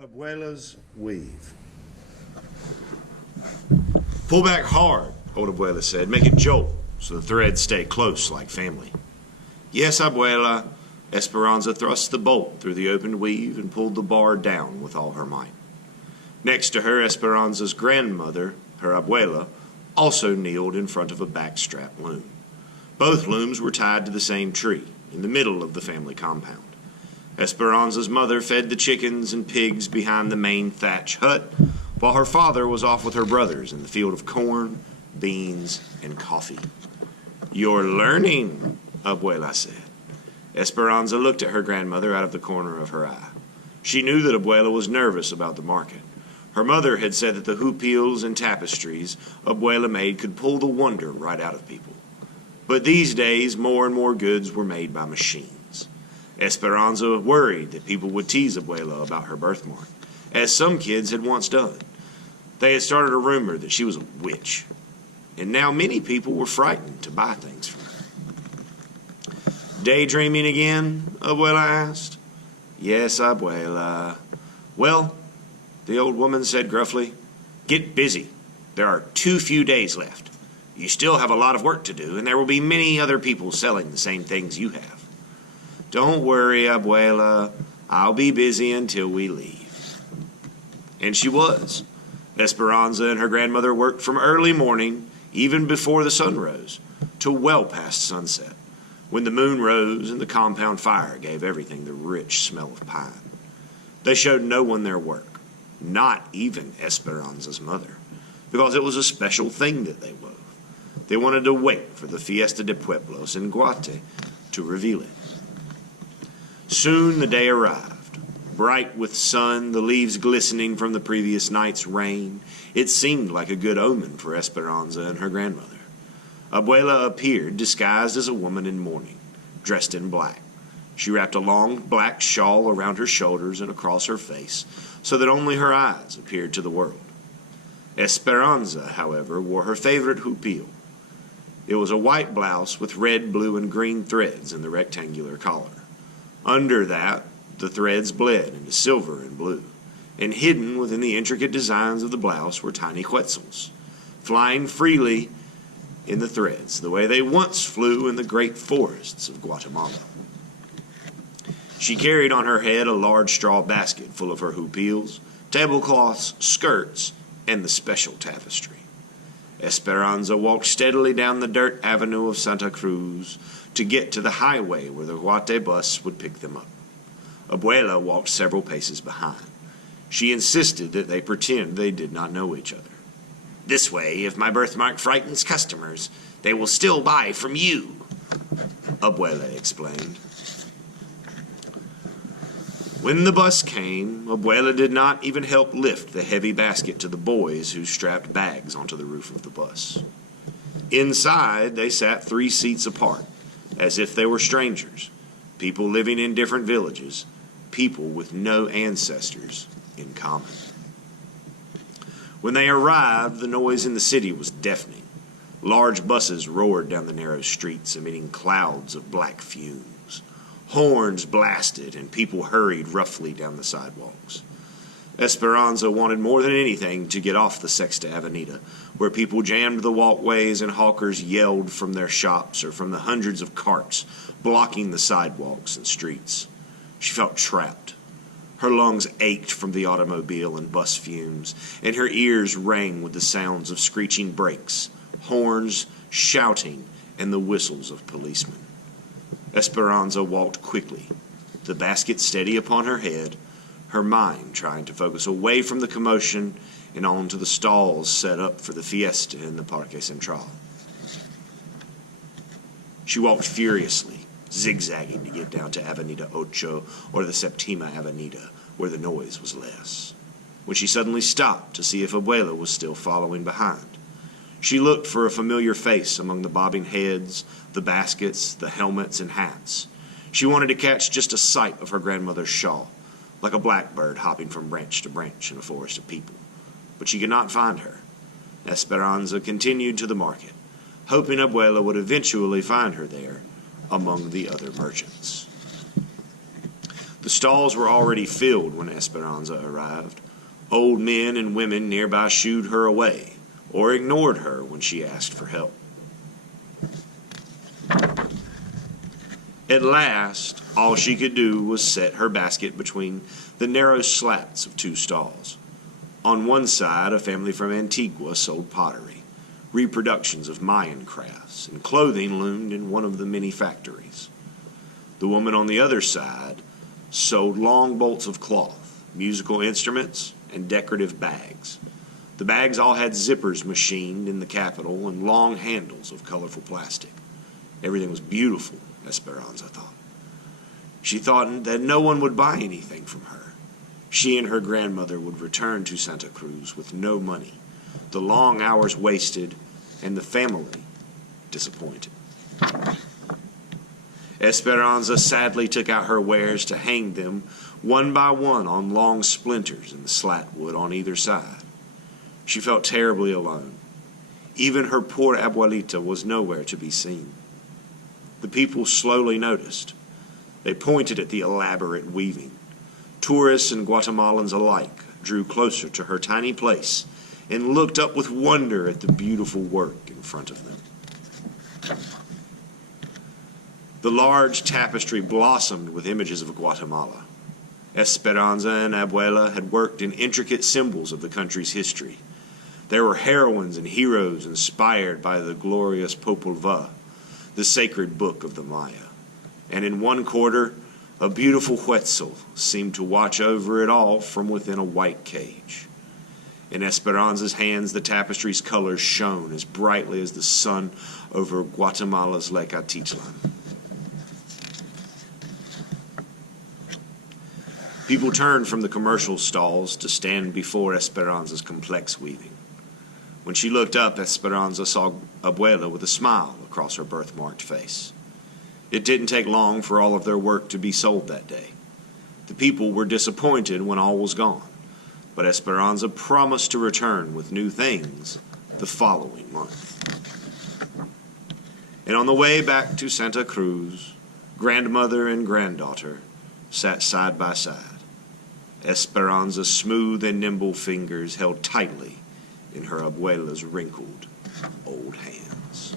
Abuela's weave. Pull back hard, old Abuela said. Make it jolt so the threads stay close like family. Yes, Abuela. Esperanza thrust the bolt through the opened weave and pulled the bar down with all her might. Next to her, Esperanza's grandmother, her Abuela, also kneeled in front of a backstrap loom. Both looms were tied to the same tree, in the middle of the family compound. Esperanza's mother fed the chickens and pigs behind the main thatch hut, while her father was off with her brothers in the field of corn, beans, and coffee. You're learning, Abuela said. Esperanza looked at her grandmother out of the corner of her eye. She knew that Abuela was nervous about the market. Her mother had said that the houpials and tapestries Abuela made could pull the wonder right out of people. But these days, more and more goods were made by machines. Esperanza worried that people would tease Abuela about her birthmark, as some kids had once done. They had started a rumor that she was a witch, and now many people were frightened to buy things from her. Daydreaming again? Abuela asked. Yes, Abuela. Well, the old woman said gruffly, get busy. There are too few days left. You still have a lot of work to do, and there will be many other people selling the same things you have. Don't worry, Abuela. I'll be busy until we leave. And she was. Esperanza and her grandmother worked from early morning, even before the sun rose, to well past sunset, when the moon rose and the compound fire gave everything the rich smell of pine. They showed no one their work, not even Esperanza's mother, because it was a special thing that they wove. They wanted to wait for the Fiesta de Pueblos in Guate to reveal it. Soon the day arrived, bright with sun, the leaves glistening from the previous night's rain. It seemed like a good omen for Esperanza and her grandmother. Abuela appeared disguised as a woman in mourning, dressed in black. She wrapped a long black shawl around her shoulders and across her face, so that only her eyes appeared to the world. Esperanza, however, wore her favorite houpial. It was a white blouse with red, blue, and green threads in the rectangular collar. Under that, the threads bled into silver and blue, and hidden within the intricate designs of the blouse were tiny quetzals, flying freely in the threads, the way they once flew in the great forests of Guatemala. She carried on her head a large straw basket full of her houpials, tablecloths, skirts, and the special tapestry. Esperanza walked steadily down the dirt avenue of Santa Cruz to get to the highway where the Guate bus would pick them up. Abuela walked several paces behind. She insisted that they pretend they did not know each other. This way, if my birthmark frightens customers, they will still buy from you, Abuela explained. When the bus came, Abuela did not even help lift the heavy basket to the boys who strapped bags onto the roof of the bus. Inside, they sat 3 seats apart, as if they were strangers, people living in different villages, people with no ancestors in common. When they arrived, the noise in the city was deafening. Large buses roared down the narrow streets, emitting clouds of black fumes. Horns blasted, and people hurried roughly down the sidewalks. Esperanza wanted more than anything to get off the Sexta Avenida, where people jammed the walkways and hawkers yelled from their shops or from the hundreds of carts blocking the sidewalks and streets. She felt trapped. Her lungs ached from the automobile and bus fumes, and her ears rang with the sounds of screeching brakes, horns, shouting, and the whistles of policemen. Esperanza walked quickly, the basket steady upon her head, her mind trying to focus away from the commotion and onto the stalls set up for the fiesta in the Parque Central. She walked furiously, zigzagging to get down to Avenida Ocho or the Septima Avenida, where the noise was less, when she suddenly stopped to see if Abuela was still following behind. She looked for a familiar face among the bobbing heads, the baskets, the helmets, and hats. She wanted to catch just a sight of her grandmother's shawl, like a blackbird hopping from branch to branch in a forest of people. But she could not find her. Esperanza continued to the market, hoping Abuela would eventually find her there among the other merchants. The The stalls were already filled when Esperanza arrived. Old men and women nearby shooed her away or ignored her when she asked for help. At last, all she could do was set her basket between the narrow slats of two stalls. On one side, a family from Antigua sold pottery, reproductions of Mayan crafts, and clothing loomed in one of the many factories. The woman on the other side sold long bolts of cloth, musical instruments, and decorative bags. The bags all had zippers machined in the capital and long handles of colorful plastic. Everything was beautiful, Esperanza thought. She thought that no one would buy anything from her. She and her grandmother would return to Santa Cruz with no money, the long hours wasted, and the family disappointed. Esperanza sadly took out her wares to hang them one by one on long splinters in the slat wood on either side. She felt terribly alone. Even her poor Abuelita was nowhere to be seen. The people slowly noticed. They pointed at the elaborate weaving. Tourists and Guatemalans alike drew closer to her tiny place and looked up with wonder at the beautiful work in front of them. The large tapestry blossomed with images of Guatemala. Esperanza and Abuela had worked in intricate symbols of the country's history. There were heroines and heroes inspired by the glorious Popol Vuh, the sacred book of the Maya. And in one quarter, a beautiful Huetzel seemed to watch over it all from within a white cage. In Esperanza's hands, the tapestry's colors shone as brightly as the sun over Guatemala's Lake Atitlan. People turned from the commercial stalls to stand before Esperanza's complex weaving. When she looked up, Esperanza saw Abuela with a smile across her birthmarked face. It didn't take long for all of their work to be sold that day. The people were disappointed when all was gone, but Esperanza promised to return with new things the following month. And on the way back to Santa Cruz, grandmother and granddaughter sat side by side. Esperanza's smooth and nimble fingers held tightly in her Abuela's wrinkled old hands.